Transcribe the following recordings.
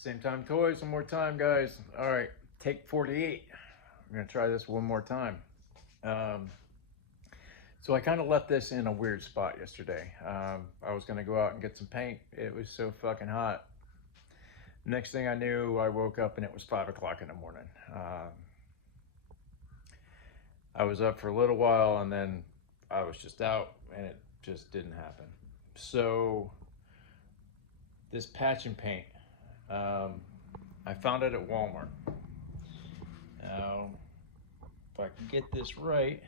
Same time toys, one more time, guys. All right, take 48. I'm gonna try this one more time. So I kind of left this in a weird spot yesterday. I was gonna go out and get some paint. It was so fucking hot. Next thing I knew, I woke up and it was 5 o'clock in the morning. I was up for a little while and then I was just out and it just didn't happen. So this patch and paint, I found it at Walmart. Now, if I can get this right,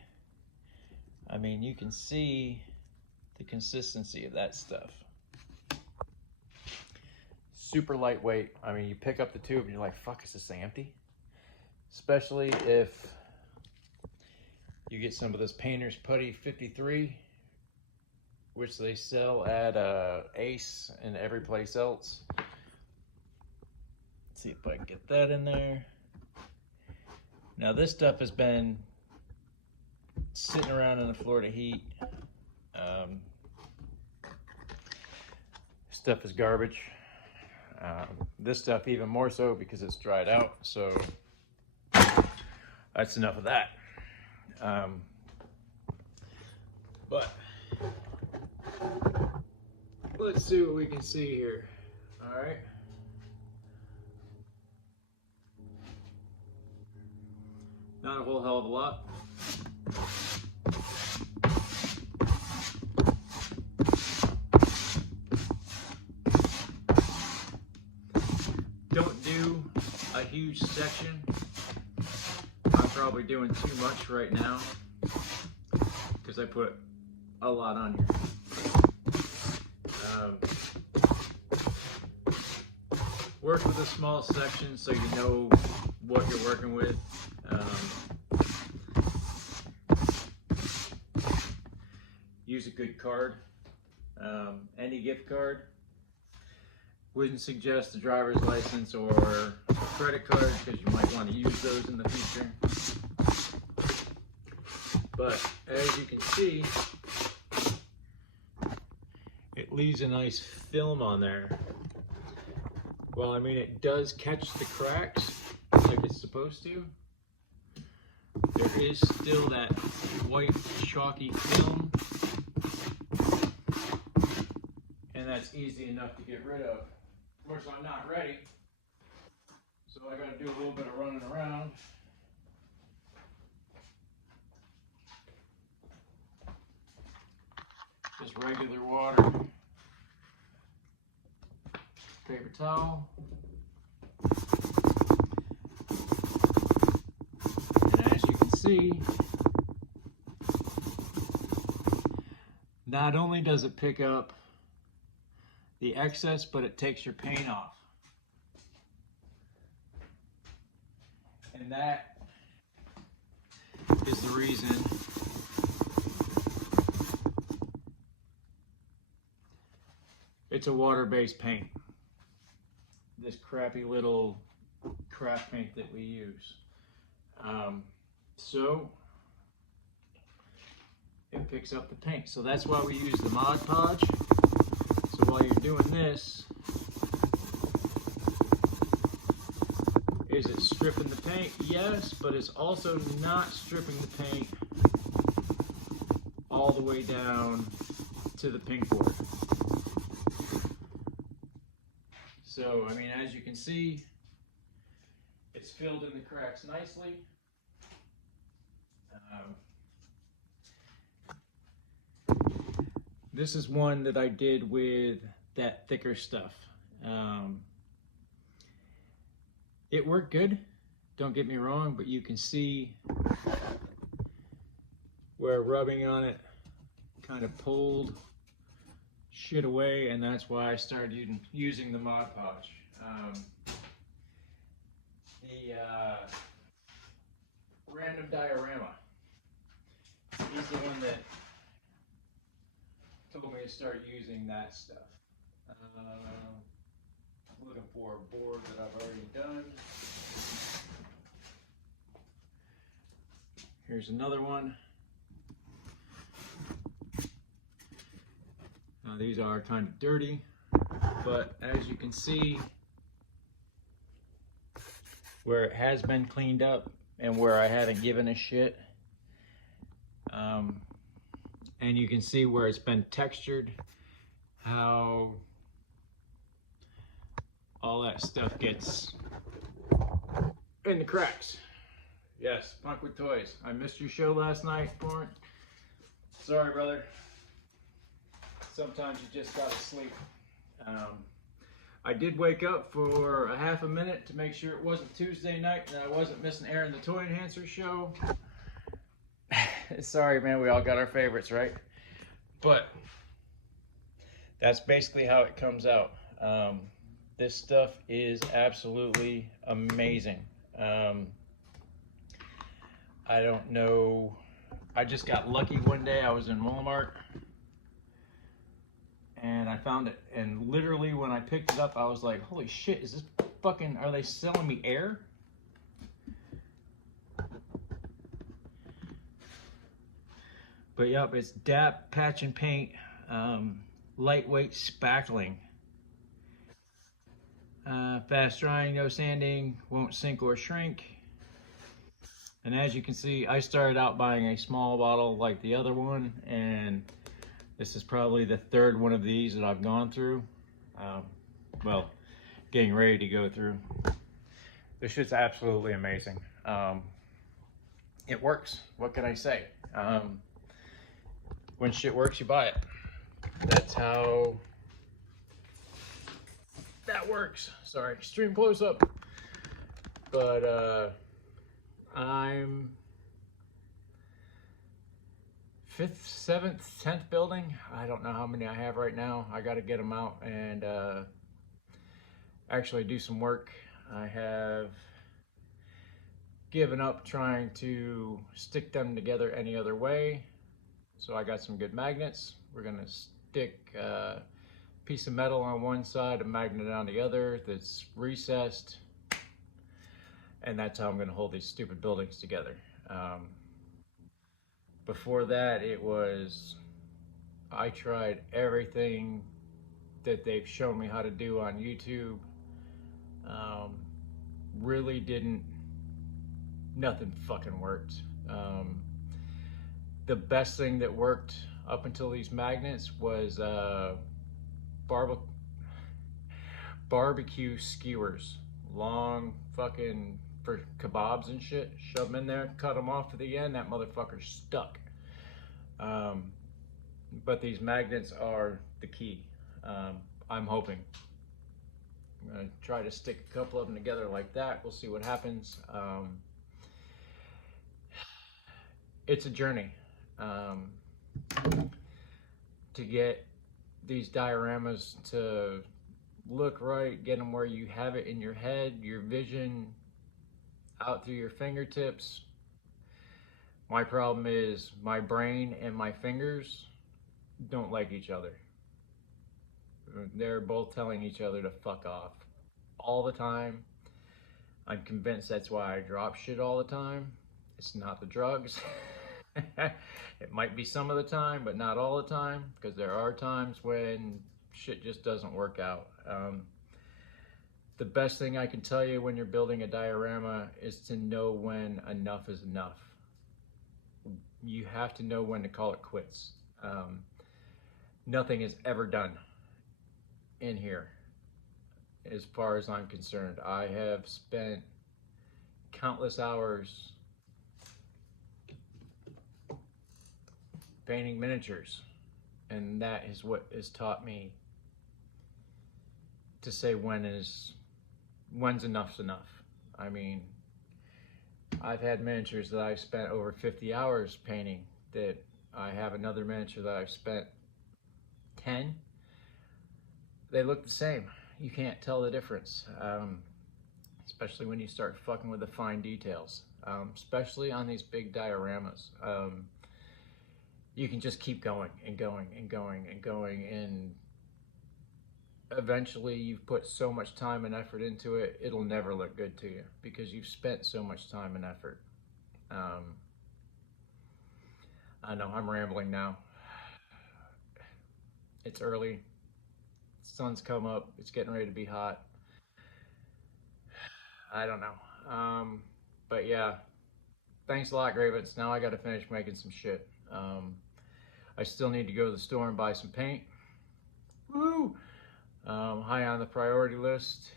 I mean, you can see the consistency of that stuff. Super lightweight. I mean, you pick up the tube and you're like, fuck, is this thing empty? Especially if you get some of this Painter's Putty 53, which they sell at Ace and every place else. Let's see if I can get that in there. Now this stuff has been sitting around in the Florida heat. Stuff is garbage. This stuff even more so because it's dried out. So that's enough of that. But let's see what we can see here. All right. Not a whole hell of a lot. Don't do a huge section. I'm probably doing too much right now because I put a lot on here. Work with a small section so you know what you're working with. Use a good card, any gift card. Wouldn't suggest a driver's license or a credit card because you might want to use those in the future. But as you can see, it leaves a nice film on there. Well, I mean, it does catch the cracks like it's supposed to. There is still that white chalky film, and that's easy enough to get rid of. Of course, I'm not ready, so I gotta do a little bit of running around. Just regular water, paper towel, and as you can see, not only does it pick up the excess, but it takes your paint off. And that is the reason it's a water-based paint. This crappy little craft paint that we use. So it picks up the paint. So that's why we use the Mod Podge. So while you're doing this, is it stripping the paint? Yes, but it's also not stripping the paint all the way down to the pink board. So, I mean, as you can see, it's filled in the cracks nicely. This is one that I did with that thicker stuff. It worked good, don't get me wrong, but you can see where rubbing on it kind of pulled shit away, and that's why I started using the Mod Podge. Random Diorama. He's the one that told me to start using that stuff. I'm looking for a board that I've already done. Here's another one. Now these are kind of dirty, but as you can see, where it has been cleaned up and where I haven't given a shit. And you can see where it's been textured, how all that stuff gets in the cracks. Yes, Punk with Toys. I missed your show last night, Born. Sorry, brother. Sometimes you just gotta sleep. I did wake up for a half a minute to make sure it wasn't Tuesday night and I wasn't missing Aaron the Toy Enhancer show. Sorry, man, we all got our favorites, right? But that's basically how it comes out. This stuff is absolutely amazing. I don't know. I just got lucky one day. I was in Walmart and I found it. And literally when I picked it up, I was like, holy shit, is this fucking, are they selling me air? But yep, it's DAP Patch and Paint, lightweight spackling. Fast drying, no sanding, won't sink or shrink. And as you can see, I started out buying a small bottle like the other one, and this is probably the third one of these that I've gone through. Well, getting ready to go through. This shit's absolutely amazing. It works. What can I say? When shit works, you buy it. That's how that works. Sorry, extreme close up. But I'm 5th, 7th, 10th building. I don't know how many I have right now. I got to get them out and actually do some work. I have given up trying to stick them together any other way. So I got some good magnets. We're gonna stick a piece of metal on one side, a magnet on the other that's recessed. And that's how I'm gonna hold these stupid buildings together. Before that, I tried everything that they've shown me how to do on YouTube. Really nothing fucking worked. The best thing that worked up until these magnets was barbecue skewers. Long fucking, for kebabs and shit. Shove them in there, cut them off at the end, that motherfucker's stuck. But these magnets are the key. I'm hoping. I'm gonna try to stick a couple of them together like that. We'll see what happens. It's a journey. To get these dioramas to look right, get them where you have it in your head, your vision out through your fingertips. My problem is my brain and my fingers don't like each other. They're both telling each other to fuck off all the time. I'm convinced that's why I drop shit all the time. It's not the drugs. It might be some of the time, but not all the time, because there are times when shit just doesn't work out. The best thing I can tell you when you're building a diorama is to know when enough is enough. You have to know when to call it quits. Nothing is ever done in here, as far as I'm concerned. I have spent countless hours painting miniatures, and that is what has taught me to say when's enough's enough. I mean, I've had miniatures that I've spent over 50 hours painting, that I have another miniature that I've spent 10. They look the same. You can't tell the difference, especially when you start fucking with the fine details, especially on these big dioramas. You can just keep going and going and going and going, and eventually you've put so much time and effort into it, it'll never look good to you because you've spent so much time and effort. I know I'm rambling now. It's early. The sun's come up. It's getting ready to be hot. I don't know. But yeah, thanks a lot, Gravitz. Now I got to finish making some shit. I still need to go to the store and buy some paint. Woo! High on the priority list.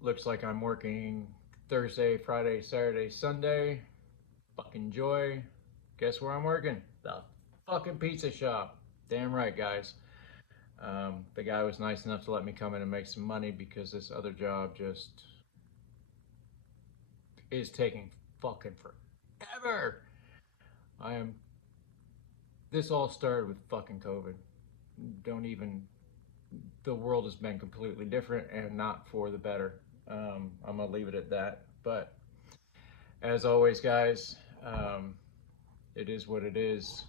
Looks like I'm working Thursday, Friday, Saturday, Sunday. Fucking joy. Guess where I'm working? The fucking pizza shop. Damn right, guys. The guy was nice enough to let me come in and make some money because this other job just is taking fucking forever. This all started with fucking COVID. The world has been completely different and not for the better. I'm gonna leave it at that. But as always, guys, it is what it is.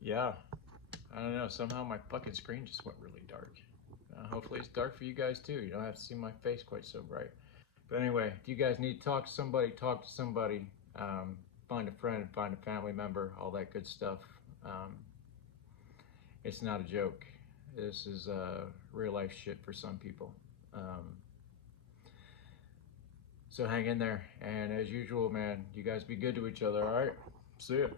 Yeah, I don't know. Somehow my fucking screen just went really dark. Hopefully it's dark for you guys too. You don't have to see my face quite so bright. But anyway, if you guys need to talk to somebody, talk to somebody. Find a friend, find a family member, all that good stuff. It's not a joke. This is real life shit for some people. So hang in there. And as usual, man, you guys be good to each other, all right? See ya.